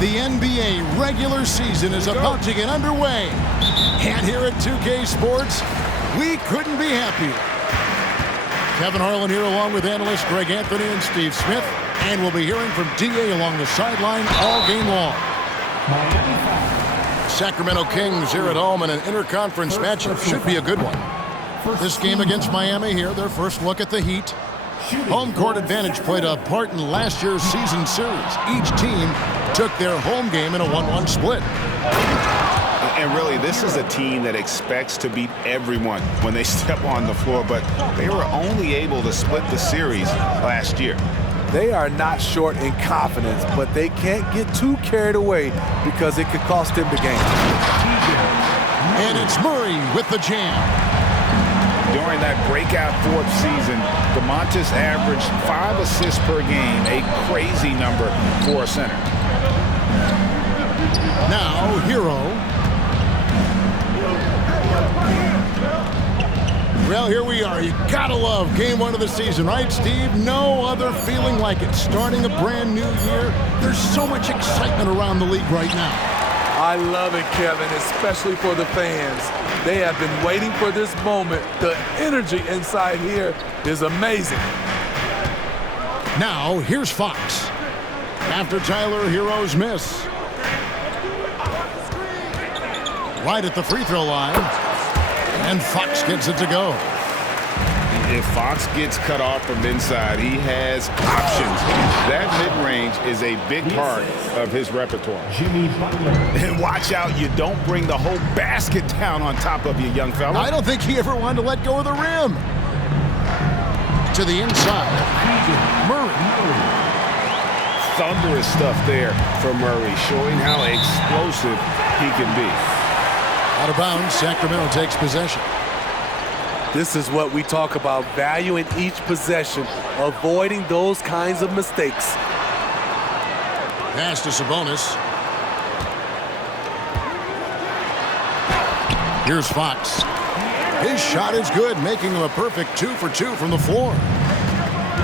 The NBA regular season is about to get underway. And here at 2K Sports, we couldn't be happier. Kevin Harlan here along with analysts Greg Anthony and Steve Smith. And we'll be hearing from DA along the sideline all game long. Sacramento Kings here at home in an interconference matchup. Should be a good one. This game against Miami here, their first look at the Heat. Home court advantage played a part in last year's season series. Each team took their home game in a 1-1 split. And really, this is a team that expects to beat everyone when they step on the floor, but they were only able to split the series last year. They are not short in confidence, but they can't get too carried away because it could cost them the game. And it's Murray with the jam. During that breakout fourth season, Domantas averaged 5 assists per game, a crazy number for a center. Now, Hero. Well, here we are. You gotta love game one of the season, right, Steve? No other feeling like it. Starting a brand new year, there's so much excitement around the league right now. I love it, Kevin, especially for the fans. They have been waiting for this moment. The energy inside here is amazing. Now, here's Fox. After Tyler Hero's miss. Right at the free throw line. And Fox gets it to go. If Fox gets cut off from inside, he has options. That mid-range is a big part of his repertoire. And watch out, you don't bring the whole basket down on top of you, young fella. I don't think he ever wanted to let go of the rim. To the inside. Murray. Thunderous stuff there for Murray, showing how explosive he can be. Out of bounds, Sacramento takes possession. This is what we talk about, valuing each possession, avoiding those kinds of mistakes. Pass to Sabonis. Here's Fox. His shot is good, making him a perfect 2 for 2 from the floor.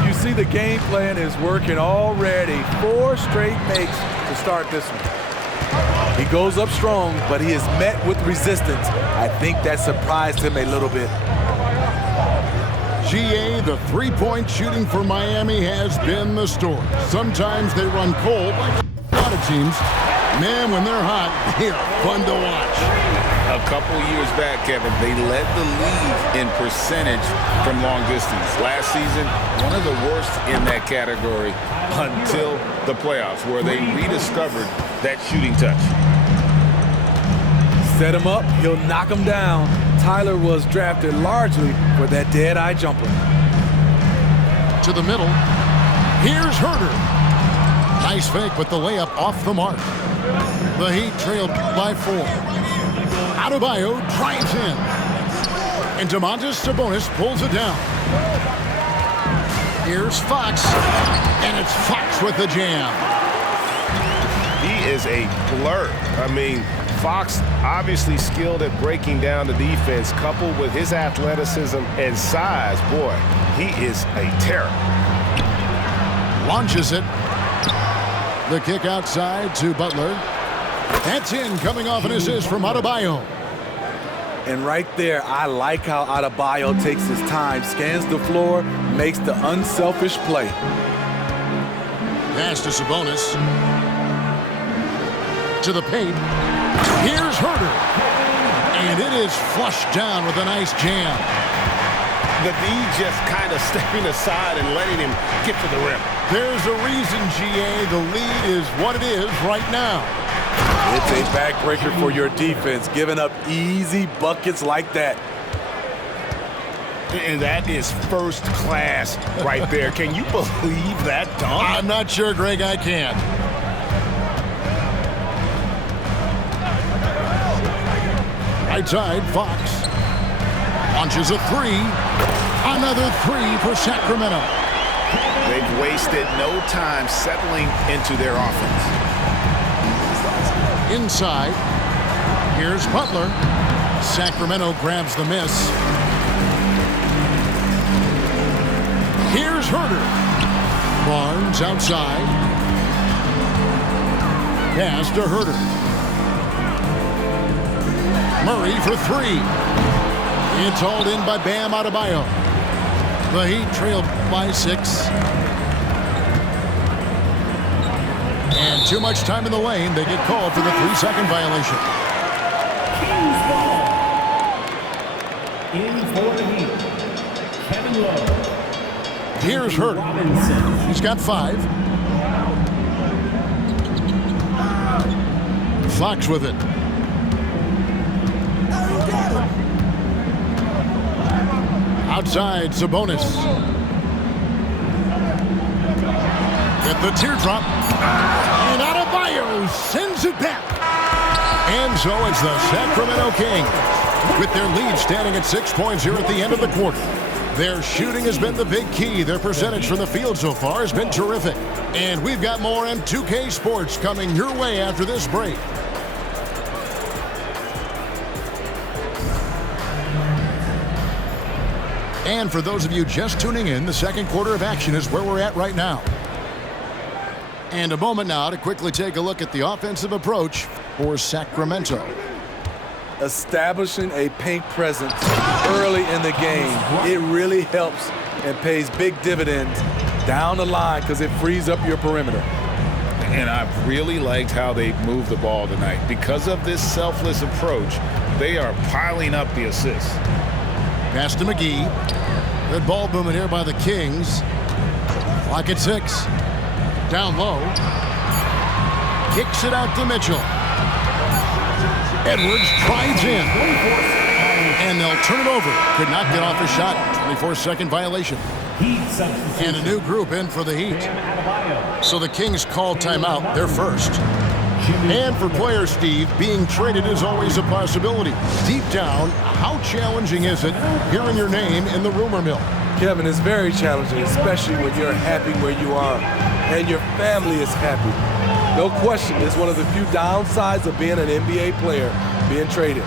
You see the game plan is working already. 4 straight makes to start this one. He goes up strong, but he is met with resistance. I think that surprised him a little bit. GA, the three-point shooting for Miami has been the story. Sometimes they run cold, like a lot of teams. Man, when they're hot, they are fun to watch. A couple years back, Kevin, they led the league in percentage from long distance. Last season, one of the worst in that category until the playoffs, where they rediscovered that shooting touch. Set him up, he'll knock him down. Tyler was drafted largely for that dead-eye jumper. To the middle. Here's Herter. Nice fake, but the layup off the mark. The Heat trailed by 4. Adebayo drives in. And Domantas Sabonis pulls it down. Here's Fox. And it's Fox with the jam. He is a blur. I mean, Fox obviously skilled at breaking down the defense, coupled with his athleticism and size. Boy, he is a terror. Launches it. The kick outside to Butler. That's in, coming off an assist from Adebayo. And right there, I like how Adebayo takes his time, scans the floor, makes the unselfish play. Pass to Sabonis. To the paint. Here's Herter. And it is flushed down with a nice jam. The D just kind of stepping aside and letting him get to the rim. There's a reason, GA. The lead is what it is right now. It's a backbreaker for your defense, giving up easy buckets like that. And that is first class right there. Can you believe that dunk? I'm not sure, Greg. I can't. Right side, Fox. Launches a 3. Another 3 for Sacramento. They've wasted no time settling into their offense. Inside. Here's Butler. Sacramento grabs the miss. Here's Herter. Barnes outside. Pass to Herter. Murray for three. It's hauled in by Bam Adebayo. The Heat trail by 6. And too much time in the lane. They get called for the 3-second violation. Kings ball. In for the Heat, Kevin Love. Here's Herter. Robinson. He's got 5. Fox with it. Outside, Sabonis. Get the teardrop. And Adebayo sends it back. And so it's the Sacramento Kings, with their lead standing at 6 points here at the end of the quarter. Their shooting has been the big key. Their percentage from the field so far has been terrific. And we've got more M2K Sports coming your way after this break. And for those of you just tuning in, the second quarter of action is where we're at right now. And a moment now to quickly take a look at the offensive approach for Sacramento. Establishing a paint presence early in the game, it really helps and pays big dividends down the line because it frees up your perimeter. And I've really liked how they moved the ball tonight. Because of this selfless approach, they are piling up the assists. Pass to McGee. Good ball movement here by the Kings. Clock at 6. Down low. Kicks it out to Mitchell. Edwards drives in. And they'll turn it over. Could not get off a shot. 24-second violation. And a new group in for the Heat. So the Kings call timeout. They're first. And for players, Steve, being traded is always a possibility. Deep down, how challenging is it hearing your name in the rumor mill? Kevin, it's very challenging, especially when you're happy where you are and your family is happy. No question, it's one of the few downsides of being an NBA player, being traded.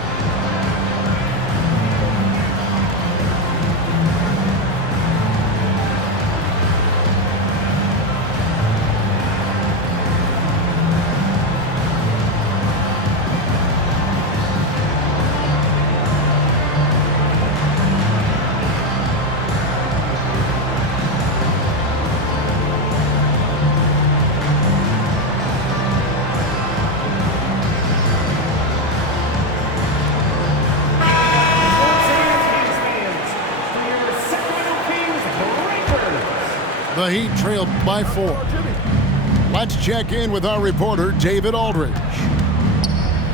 The Heat trailed by 4. Let's check in with our reporter, David Aldridge.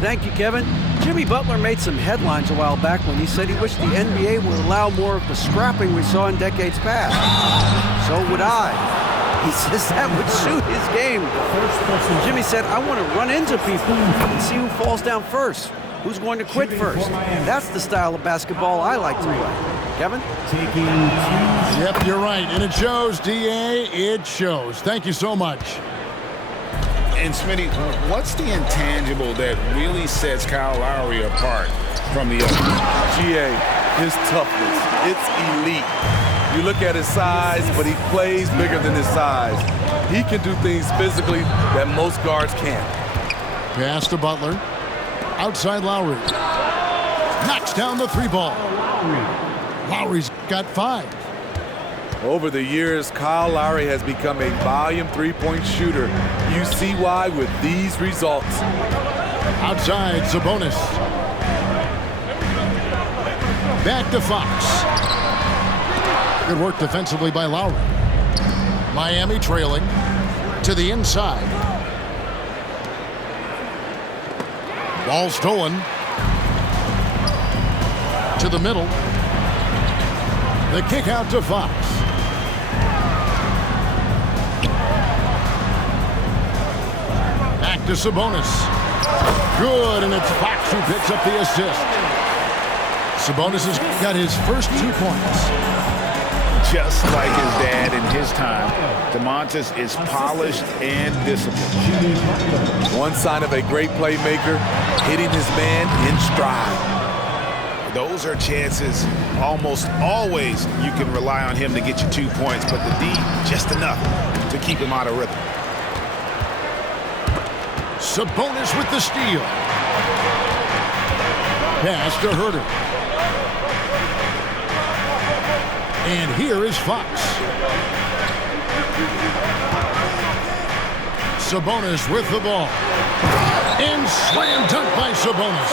Thank you, Kevin. Jimmy Butler made some headlines a while back when he said he wished the NBA would allow more of the scrapping we saw in decades past. So would I. He says that would suit his game. Jimmy said, I want to run into people and see who falls down first. Who's going to quit first? That's the style of basketball I like to play. Kevin? Yep, you're right. And it shows, DA. It shows. Thank you so much. And Smitty, what's the intangible that really sets Kyle Lowry apart from the others? GA, his toughness. It's elite. You look at his size, but he plays bigger than his size. He can do things physically that most guards can't. Pass to Butler. Outside Lowry. Knocks down the 3 ball. Lowry's got 5. Over the years, Kyle Lowry has become a volume 3-point shooter. You see why with these results. Outside, Sabonis. Back to Fox. Good work defensively by Lowry. Miami trailing to the inside. Ball stolen to the middle. The kick out to Fox. Back to Sabonis. Good, and it's Fox who picks up the assist. Sabonis has got his first 2 points. Just like his dad in his time, DeMontis is polished and disciplined. One sign of a great playmaker, hitting his man in stride. Those are chances almost always you can rely on him to get you 2 points, but the D, just enough to keep him out of rhythm. Sabonis with the steal. Pass to Herter. And here is Fox. Sabonis with the ball. And slam dunk by Sabonis.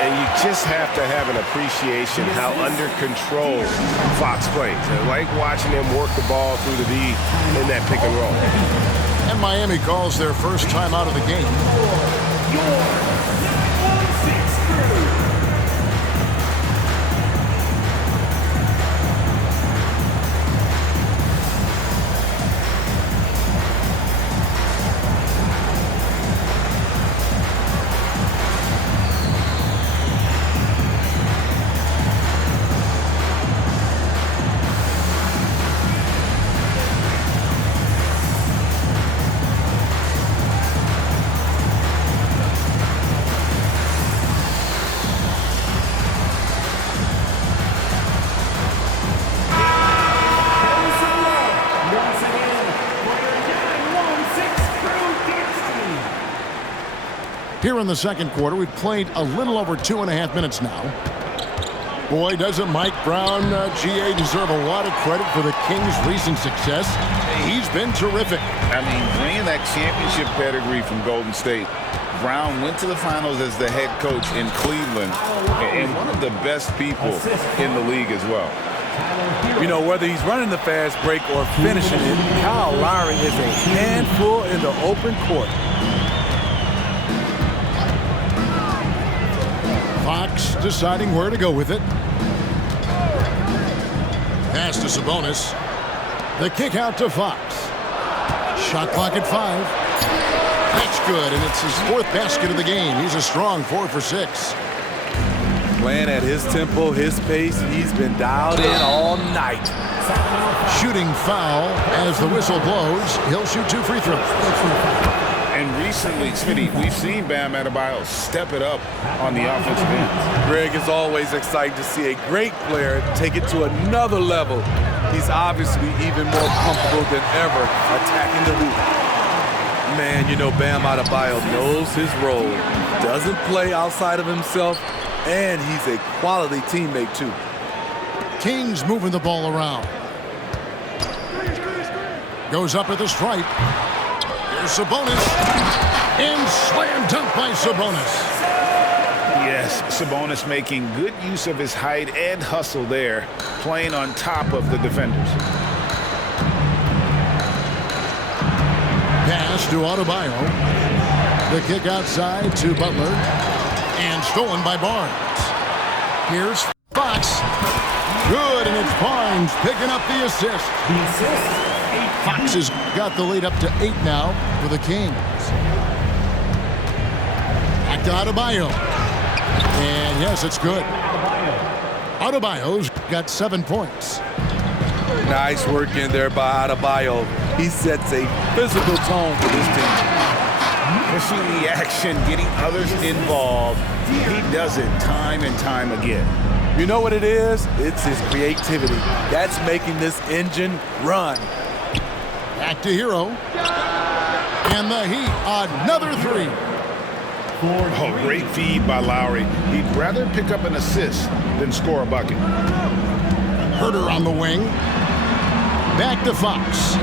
And you just have to have an appreciation how under control Fox plays. I like watching him work the ball through the D in that pick and roll. And Miami calls their first time out of the game. Here in the second quarter, we've played a little over 2.5 minutes now. Boy, doesn't Mike Brown, GA, deserve a lot of credit for the Kings' recent success. He's been terrific. I mean, bringing that championship pedigree from Golden State, Brown went to the finals as the head coach in Cleveland, and one of the best people in the league as well. You know, whether he's running the fast break or finishing it, Kyle Lowry is a handful in the open court. Fox deciding where to go with it. Pass to Sabonis. The kick out to Fox. Shot clock at 5. That's good, and it's his 4th basket of the game. He's a strong 4 for 6. Playing at his tempo, his pace, he's been dialed in all night. Shooting foul as the whistle blows. He'll shoot 2 free throws. And recently, Smitty, we've seen Bam Adebayo step it up on the offensive end. Greg, is always excited to see a great player take it to another level. He's obviously even more comfortable than ever attacking the hoop. Man, you know, Bam Adebayo knows his role, doesn't play outside of himself, and he's a quality teammate, too. Kings moving the ball around. Goes up at the stripe. Sabonis, and slam dunk by Sabonis. Yes, Sabonis making good use of his height and hustle there, playing on top of the defenders. Pass to Adebayo. The kick outside to Butler, and stolen by Barnes. Here's Fox. Good, and it's Barnes picking up the assist. Fox has got the lead up to 8 now for the Kings. Back to Adebayo. And yes, it's good. Adebayo's got 7 points. Nice work in there by Adebayo. He sets a physical tone for this team. Pushing the action, getting others involved. He does it time and time again. You know what it is? It's his creativity. That's making this engine run. Back to Hero. And the Heat, another 3. Oh, great feed by Lowry. He'd rather pick up an assist than score a bucket. Herter on the wing. Back to Fox.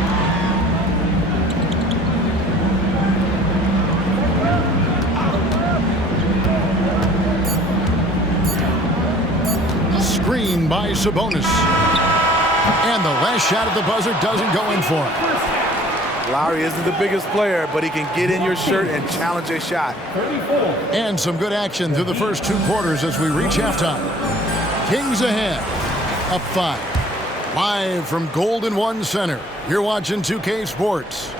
Screen by Sabonis. And the last shot at the buzzer doesn't go in for him. Lowry isn't the biggest player, but he can get in your shirt and challenge a shot. And some good action through the first 2 quarters as we reach halftime. Kings ahead, up 5. Live from Golden One Center. You're watching 2K Sports.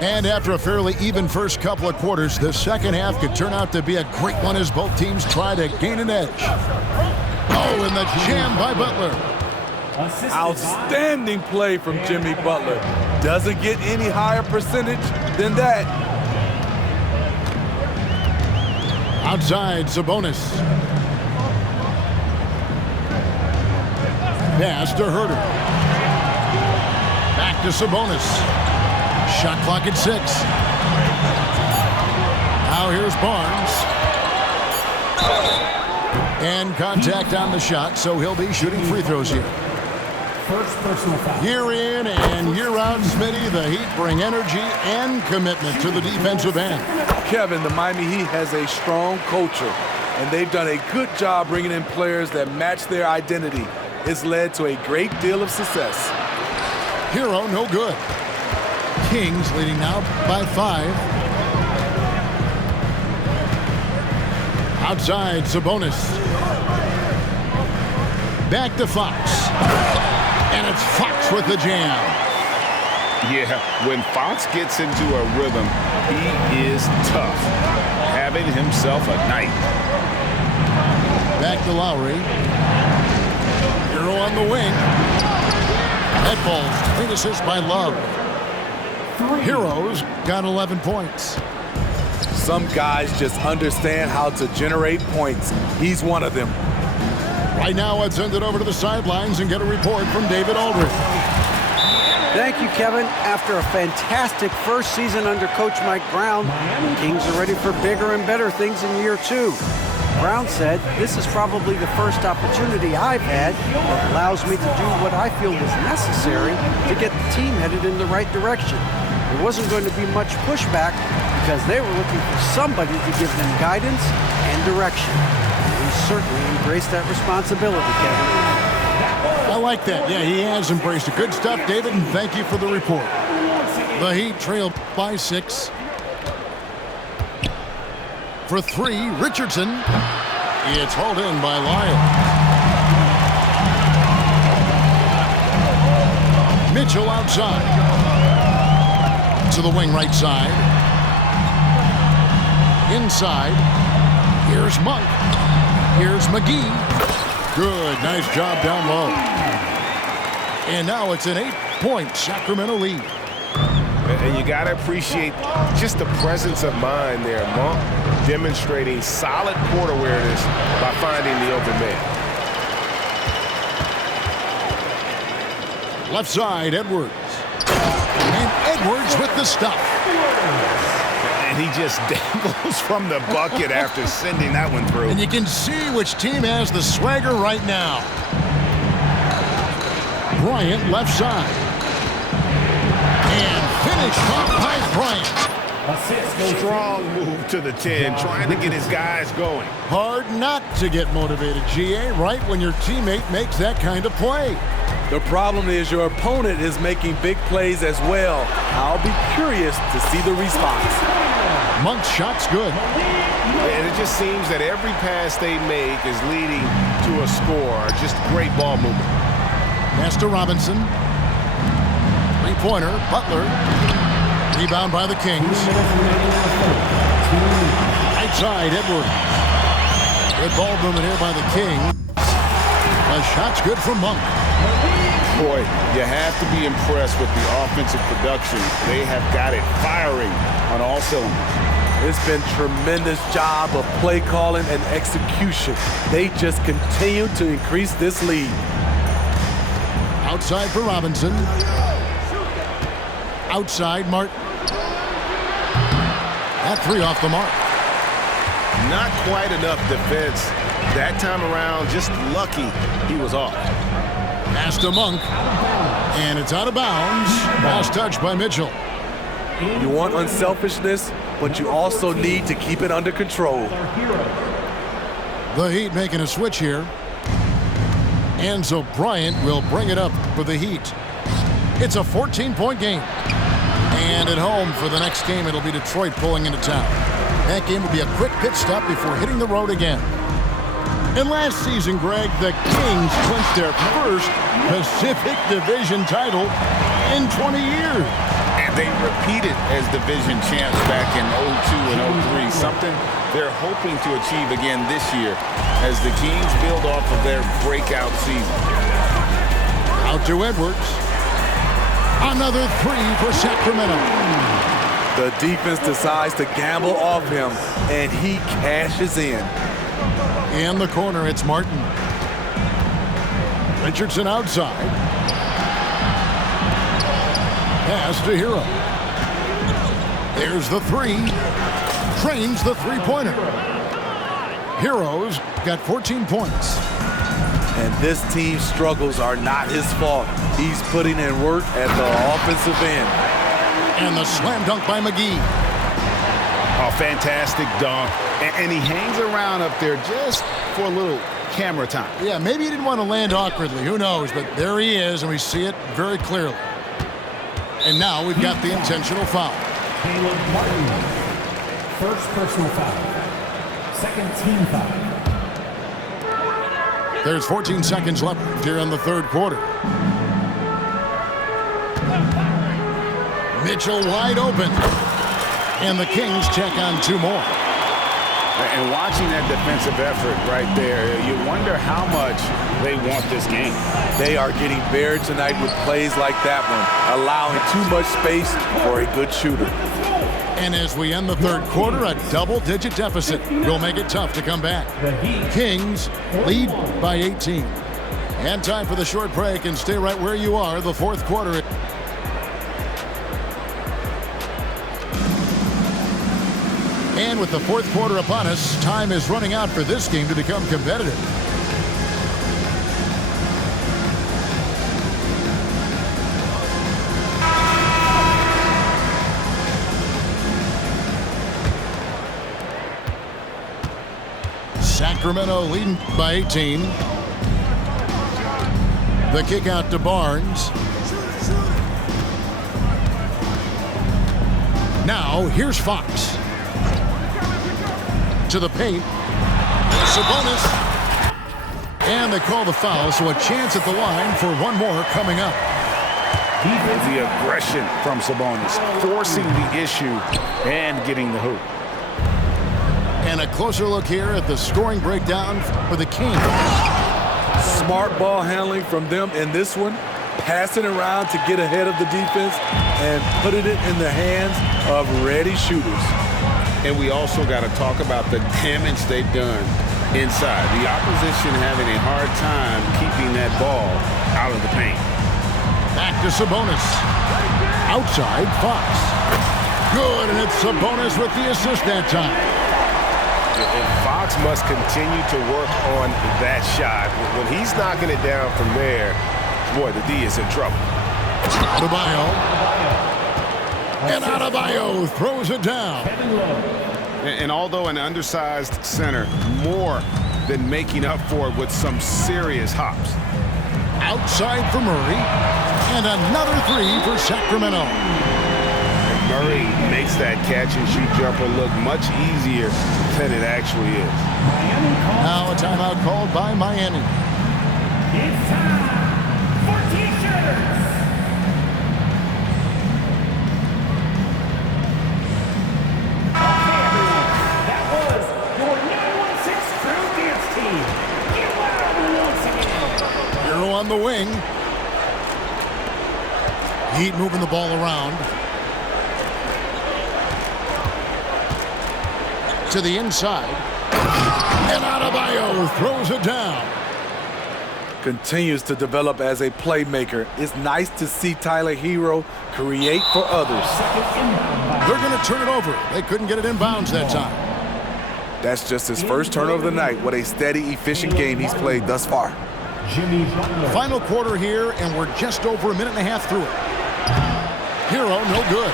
And after a fairly even first couple of quarters, the second half could turn out to be a great one as both teams try to gain an edge. Oh, and the jam by Butler. Outstanding play from Jimmy Butler. Doesn't get any higher percentage than that. Outside, Sabonis. Pass to Herter. Back to Sabonis. Shot clock at 6. Now here's Barnes. And contact on the shot, so he'll be shooting free throws here. First personal foul. Year in and year out, Smitty, the Heat bring energy and commitment to the defensive end. Kevin, the Miami Heat has a strong culture, and they've done a good job bringing in players that match their identity. It's led to a great deal of success. Hero, no good. Kings leading now by 5. Outside, Sabonis. Back to Fox. And it's Fox with the jam. Yeah, when Fox gets into a rhythm, he is tough. Having himself a night. Back to Lowry. Hero on the wing. Head balls. Clean assist by Love. Hero's got 11 points. Some guys just understand how to generate points. He's one of them. Right now, let's send it over to the sidelines and get a report from David Aldridge. Thank you, Kevin. After a fantastic first season under Coach Mike Brown, the Kings are ready for bigger and better things in year 2. Brown said, "This is probably the first opportunity I've had that allows me to do what I feel was necessary to get the team headed in the right direction. There wasn't going to be much pushback because they were looking for somebody to give them guidance and direction. We certainly embraced that responsibility, Kevin." I like that. Yeah, he has embraced it. Good stuff, David, and thank you for the report. The Heat trail by 6. For 3, Richardson. It's hauled in by Lyle. Mitchell outside. To the wing right side. Inside. Here's Monk. Here's McGee. Good. Nice job down low. And now it's an 8-point Sacramento lead. And you got to appreciate just the presence of mind there. Monk demonstrating solid court awareness by finding the open man. Left side, Edwards. And Edwards with the stuff. And he just dangles from the bucket after sending that one through. And you can see which team has the swagger right now. Bryant left side. And finished off by Bryant. Strong move to the 10, trying to get his guys going. Hard not to get motivated, GA, right when your teammate makes that kind of play. The problem is your opponent is making big plays as well. I'll be curious to see the response. Monk's shot's good. And it just seems that every pass they make is leading to a score. Just great ball movement. Pass to Robinson. Three-pointer, Butler. Rebound by the Kings. Right side, Edwards. Good ball movement here by the Kings. The shot's good from Monk. Boy, you have to be impressed with the offensive production. They have got it firing on all cylinders. It's been tremendous job of play calling and execution. They just continue to increase this lead. Outside for Robinson. Outside, Martin. That 3 off the mark. Not quite enough defense. That time around, just lucky he was off. Pass to Monk. And it's out of bounds. Last touch by Mitchell. You want unselfishness, but you also need to keep it under control. The Heat making a switch here. And so Bryant will bring it up for the Heat. It's a 14-point game. And at home for the next game, it'll be Detroit pulling into town. That game will be a quick pit stop before hitting the road again. And last season, Greg, the Kings clinched their first Pacific Division title in 20 years. And they repeated as division champs back in 02 and 03, something they're hoping to achieve again this year as the Kings build off of their breakout season. Out to Edwards. Another 3 for Sacramento. The defense decides to gamble off him, and he cashes in. In the corner, it's Martin. Richardson outside. Pass to Hero. There's the three. Trains the three-pointer. Heroes got 14 points. And this team's struggles are not his fault. He's putting in work at the offensive end. And the slam dunk by McGee. A fantastic dunk. And he hangs around up there just for a little camera time. Yeah, maybe he didn't want to land awkwardly. Who knows? But there he is, and we see it very clearly. And now we've got the intentional foul. Caleb Martin. First personal foul. Second team foul. There's 14 seconds left here in the third quarter. Mitchell wide open. And the Kings check on two more. And watching that defensive effort right there, you wonder how much they want this game. They are getting buried tonight with plays like that one, allowing too much space for a good shooter. And as we end the third quarter, a double-digit deficit will make it tough to come back. Kings lead by 18. And time for the short break, and stay right where you are. The fourth quarter. And with the fourth quarter upon us, time is running out for this game to become competitive. Sacramento leading by 18. The kick out to Barnes. Now here's Fox. To the paint. Sabonis. And they call the foul, so a chance at the line for one more coming up. The aggression from Sabonis, forcing the issue and getting the hoop. And a closer look here at the scoring breakdown for the Kings. Smart ball handling from them in this one, passing around to get ahead of the defense and putting it in the hands of ready shooters. And we also got to talk about the damage they've done inside. The opposition having a hard time keeping that ball out of the paint. Back to Sabonis. Outside, Fox. Good, and it's Sabonis with the assist that time. And Fox must continue to work on that shot. When he's knocking it down from there, boy, the D is in trouble. Adebayo. And Adebayo throws it down. And although an undersized center, more than making up for it with some serious hops. Outside for Murray. And another three for Sacramento. Murray makes that catch-and-shoot jumper look much easier than it actually is. Now a timeout called by Miami. It's time for T-shirts. Okay, everyone, that was your 916 Crew Dance Team. Get loud once again. Hero on the wing. Heat moving the ball around. To the inside. And Adebayo throws it down. Continues to develop as a playmaker. It's nice to see Tyler Hero create for others. They're going to turn it over. They couldn't get it inbounds that time. That's just his first turnover of the night. What a steady, efficient game he's played thus far. Jimmy Butler. Final quarter here, and we're just over a minute and a half through it. Hero, no good.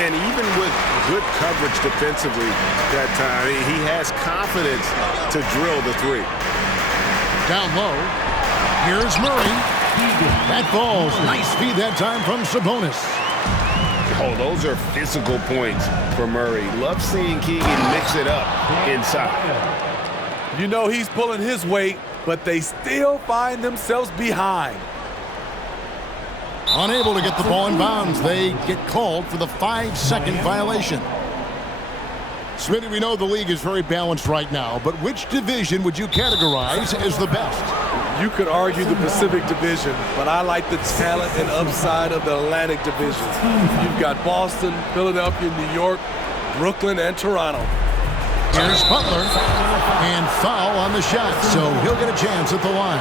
And even with good coverage defensively that time, he has confidence to drill the three. Down low. Here's Murray. That falls. Nice feed that time from Sabonis. Oh, those are physical points for Murray. Love seeing Keegan mix it up inside. You know he's pulling his weight, but they still find themselves behind. Unable to get the ball in bounds. They get called for the 5-second violation. Smitty, we know the league is very balanced right now, but which division would you categorize as the best? You could argue the Pacific Division, but I like the talent and upside of the Atlantic Division. You've got Boston, Philadelphia, New York, Brooklyn, and Toronto. Here's Butler, and foul on the shot, so he'll get a chance at the line.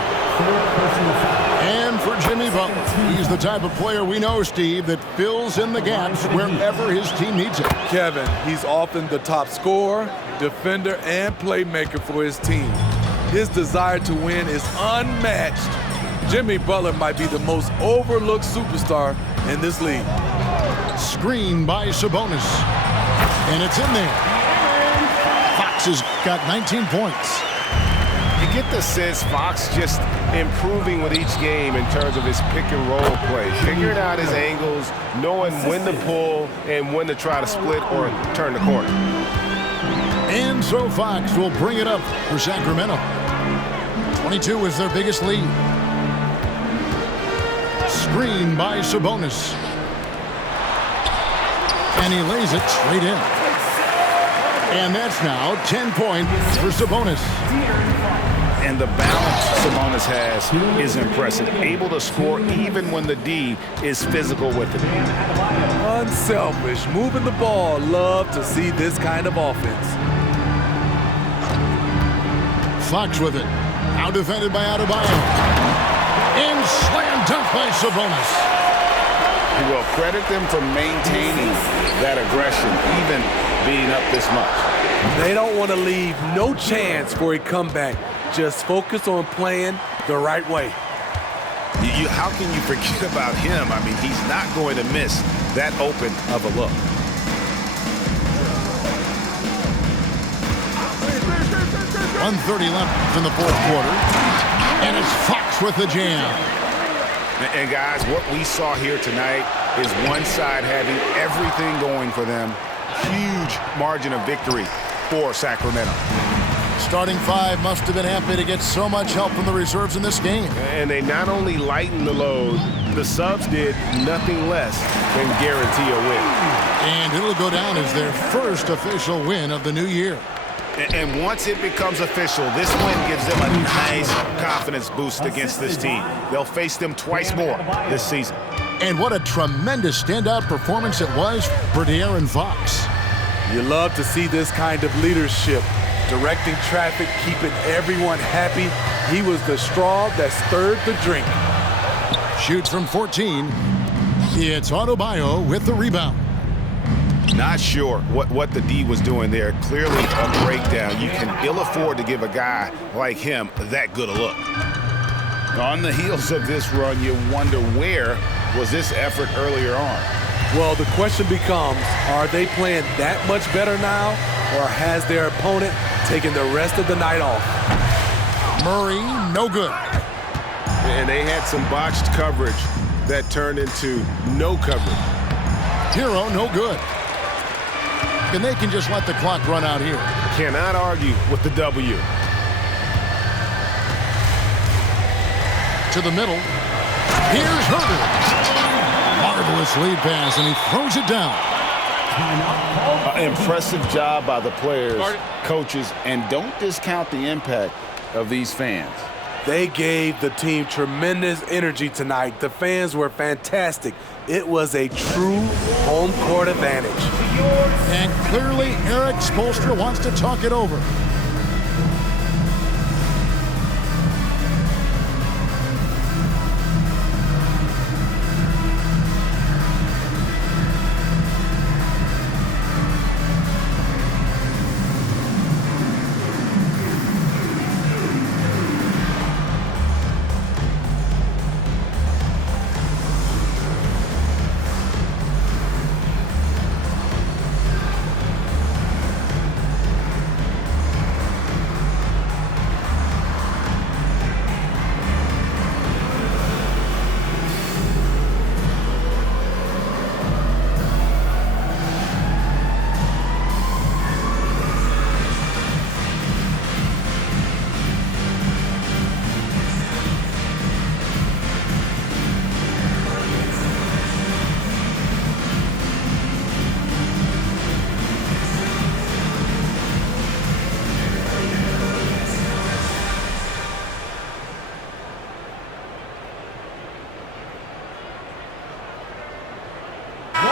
And for Jimmy Butler. He's the type of player we know, Steve, that fills in the gaps wherever his team needs it. Kevin, he's often the top scorer, defender, and playmaker for his team. His desire to win is unmatched. Jimmy Butler might be the most overlooked superstar in this league. Screen by Sabonis. And it's in there. Fox has got 19 points. You get the sense Fox just improving with each game in terms of his pick and roll play, figuring out his angles, knowing when to pull and when to try to split or turn the corner. And so Fox will bring it up for Sacramento. 22 is their biggest lead. Screen by Sabonis. And he lays it straight in. And that's now 10 points for Sabonis. And the balance Sabonis has is impressive. Able to score even when the D is physical with it. Unselfish, moving the ball. Love to see this kind of offense. Fox with it. Now defended by Adebayo. And slam dunk by Sabonis. Well, credit them for maintaining that aggression, even being up this much. They don't want to leave no chance for a comeback. Just focus on playing the right way. How can you forget about him? I mean, he's not going to miss that open of a look. .130 left in the fourth quarter. And it's Fox with the jam. And guys, what we saw here tonight is one side having everything going for them. Huge margin of victory for Sacramento. Starting five must have been happy to get so much help from the reserves in this game. And they not only lightened the load, the subs did nothing less than guarantee a win. And it'll go down as their first official win of the new year. And once it becomes official, this win gives them a nice confidence boost against this team. They'll face them twice more this season. And what a tremendous standout performance it was for De'Aaron Fox. You love to see this kind of leadership. Directing traffic, keeping everyone happy. He was the straw that stirred the drink. Shoots from 14. It's Adebayo with the rebound. Not sure what the D was doing there. Clearly a breakdown. You can ill afford to give a guy like him that good a look. On the heels of this run, you wonder where was this effort earlier on? Well, the question becomes, are they playing that much better now, or has their opponent taken the rest of the night off? Murray, no good. And they had some botched coverage that turned into no coverage. Hero, no good. And they can just let the clock run out here. Cannot argue with the W. To the middle. Here's Herter. Marvelous lead pass, and he throws it down. Impressive job by the players, coaches, and don't discount the impact of these fans. They gave the team tremendous energy tonight. The fans were fantastic. It was a true home court advantage. And clearly Eric Spoelstra wants to talk it over.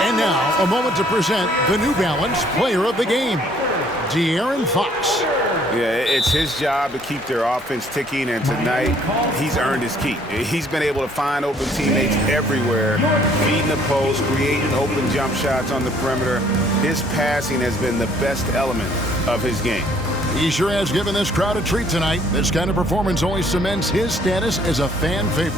And now, a moment to present the New Balance Player of the Game, De'Aaron Fox. Yeah, it's his job to keep their offense ticking, and tonight he's earned his keep. He's been able to find open teammates everywhere, feeding the post, creating open jump shots on the perimeter. His passing has been the best element of his game. He sure has given this crowd a treat tonight. This kind of performance only cements his status as a fan favorite.